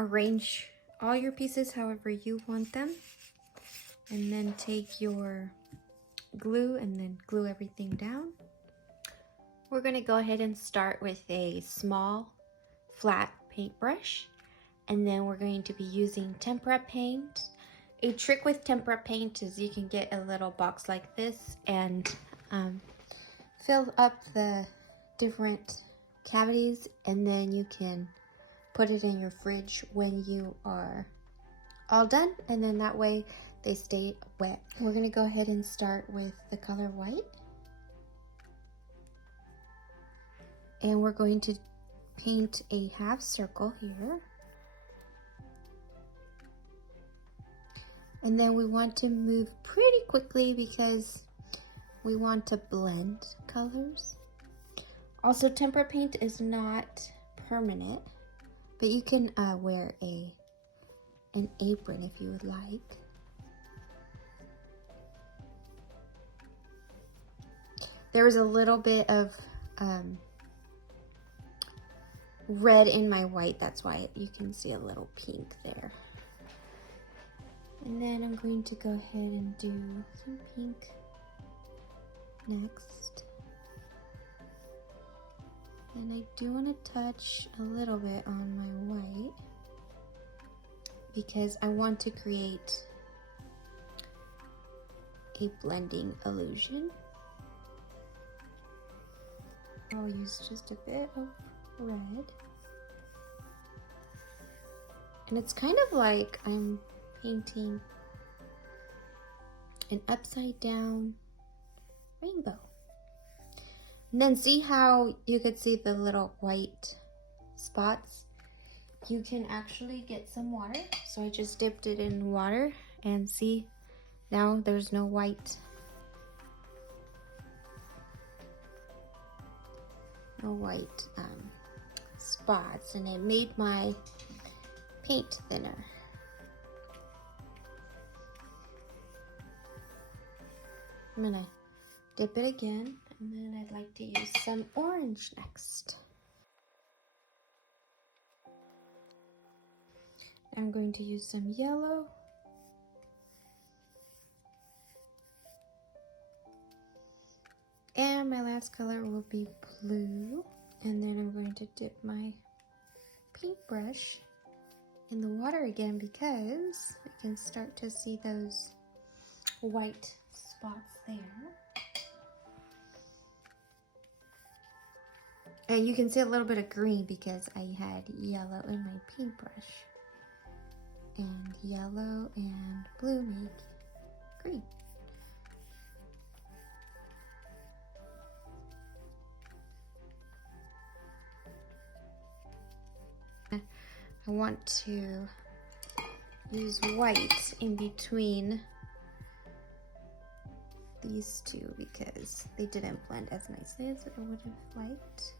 arrange all your pieces however you want them. And then take your glue and then glue everything down. We're going to go ahead and start with a small flat paintbrush, and then we're going to be using tempera paint. A trick with tempera paint is you can get a little box like this and fill up the different cavities, and then you can put it in your fridge when you are all done, and then that way they stay wet. We're going to go ahead and start with the color white. And we're going to paint a half circle here. And then we want to move pretty quickly because we want to blend colors. Also, tempera paint is not permanent, but you can wear an apron if you would like. There was a little bit of red in my white, that's why you can see a little pink there. And then I'm going to go ahead and do some pink next. And I do want to touch a little bit on my white because I want to create a blending illusion. I'll use just a bit of red. And it's kind of like I'm painting an upside down rainbow. And then see how you could see the little white spots? You can actually get some water. So I just dipped it in water and see, now there's no white. No white spots, and it made my paint thinner. I'm gonna dip it again, and then I'd like to use some orange next. I'm going to use some yellow. And my last color will be blue. And then I'm going to dip my paintbrush in the water again because I can start to see those white spots there. And you can see a little bit of green because I had yellow in my paintbrush. And yellow and blue make green. I want to use white in between these two because they didn't blend as nicely as I would have liked.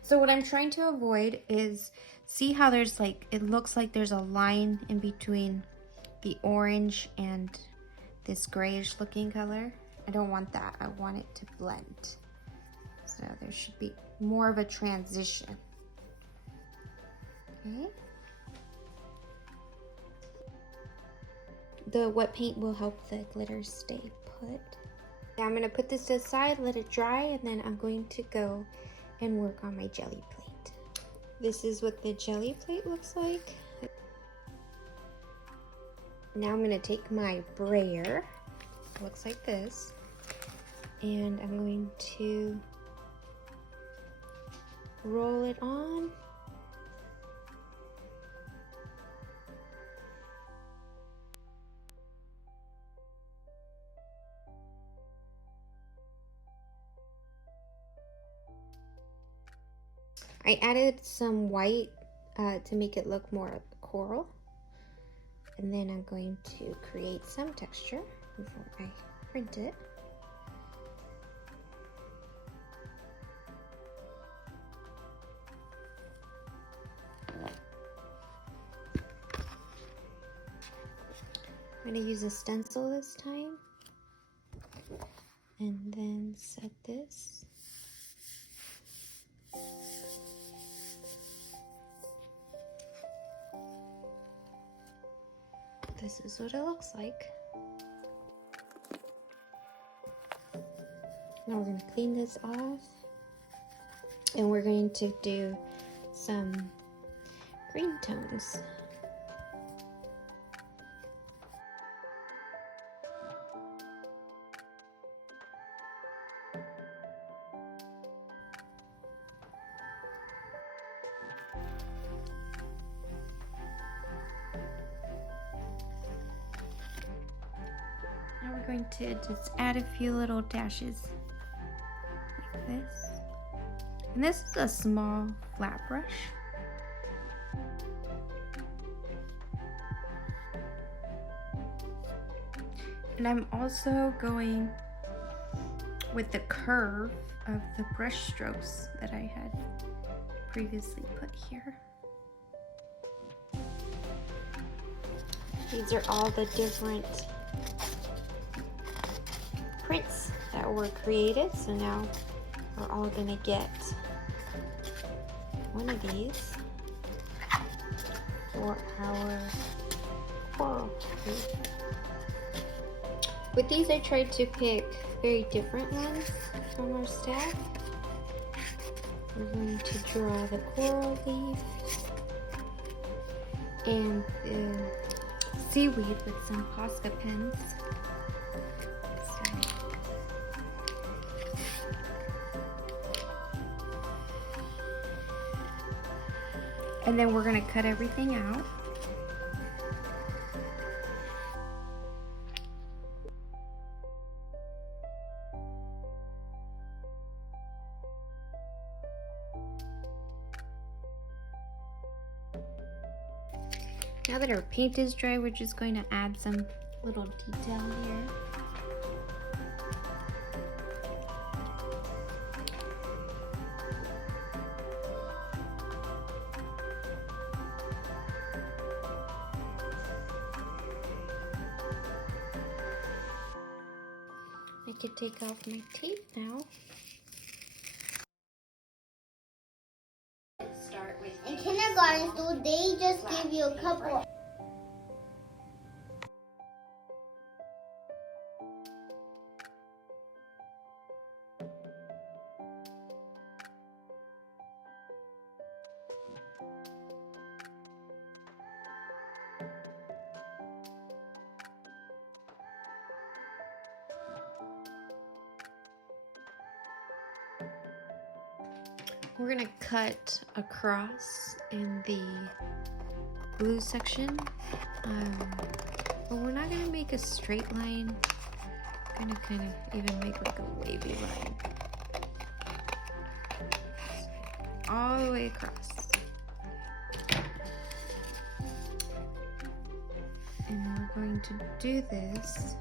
So what I'm trying to avoid is, see how there's like, it looks like there's a line in between the orange and this grayish looking color? I don't want that. I want it to blend. So there should be more of a transition. Okay. The wet paint will help the glitter stay put. Now I'm going to put this aside, let it dry, and then I'm going to go and work on my jelly plate. This is what the jelly plate looks like. Now I'm going to take my brayer, looks like this, and I'm going to roll it on. I added some white to make it look more coral. And then I'm going to create some texture before I print it. I'm going to use a stencil this time. And then set this. this is what it looks like. Now we're going to clean this off, and we're going to do some green tones. Now we're going to just add a few little dashes like this. And this is a small flat brush. And I'm also going with the curve of the brush strokes that I had previously put here. These are all the different prints that were created, so now we're all gonna get one of these for our coral reef. With these, I tried to pick very different ones from our stack. We're going to draw the coral leaf and the seaweed with some Posca pens. And then we're going to cut everything out. Now that our paint is dry, we're just going to add some little detail here. I can take off my tape now. Start with in kindergarten school, they just give you a couple. We're gonna cut across in the glue section, but we're not gonna make a straight line. We're gonna kind of even make like a wavy line all the way across. And we're going to do this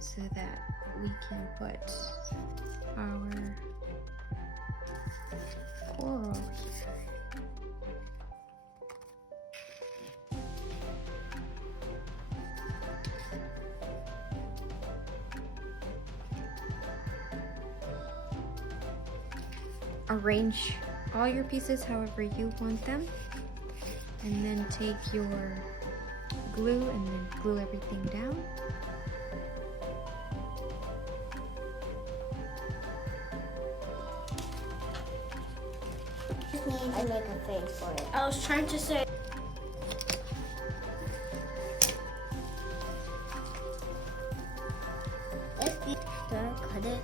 so that we can put our coral here. Arrange all your pieces however you want them, and then take your glue and then glue everything down. I make a face for it. I was trying to say. Let's cut it.